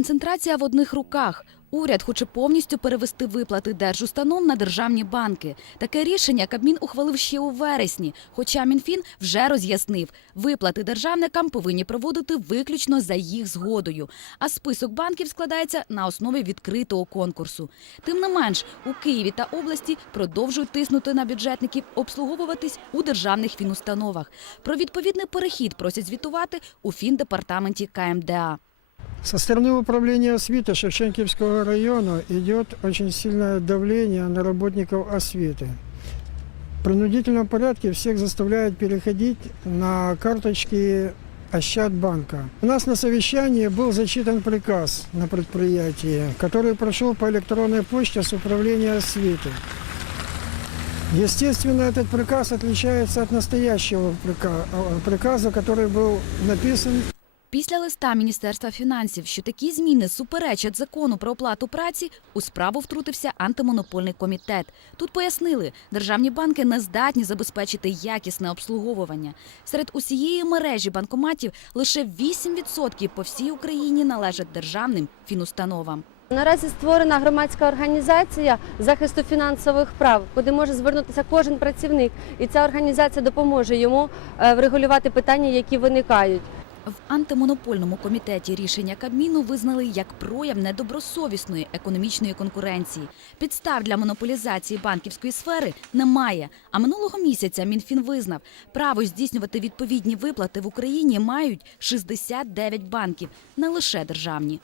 Концентрація в одних руках. Уряд хоче повністю перевести виплати держустанов на державні банки. Таке рішення Кабмін ухвалив ще у вересні. Хоча Мінфін вже роз'яснив, виплати державникам повинні проводити виключно за їх згодою. А список банків складається на основі відкритого конкурсу. Тим не менш, у Києві та області продовжують тиснути на бюджетників обслуговуватись у державних фінустановах. Про відповідний перехід просять звітувати у фіндепартаменті КМДА. Со стороны управления освиты Шевченкивского района идет очень сильное давление на работников освиты. В принудительном порядке всех заставляют переходить на карточки Ощадбанка. У нас на совещании был зачитан приказ на предприятии, который прошел по электронной почте с управления освиты. Естественно, этот приказ отличается от настоящего э, приказа, который был написан Після листа Міністерства фінансів, що такі зміни суперечать закону про оплату праці, у справу втрутився антимонопольний комітет. Тут пояснили, державні банки не здатні забезпечити якісне обслуговування. Серед усієї мережі банкоматів лише 8% по всій Україні належать державним фінустановам. Наразі створена громадська організація захисту фінансових прав, куди може звернутися кожен працівник, і ця організація допоможе йому е, врегулювати питання, які виникають. В антимонопольному комітеті рішення Кабміну визнали як прояв недобросовісної економічної конкуренції. Підстав для монополізації банківської сфери немає. А минулого місяця Мінфін визнав, право здійснювати відповідні виплати в Україні мають 69 банків, не лише державні.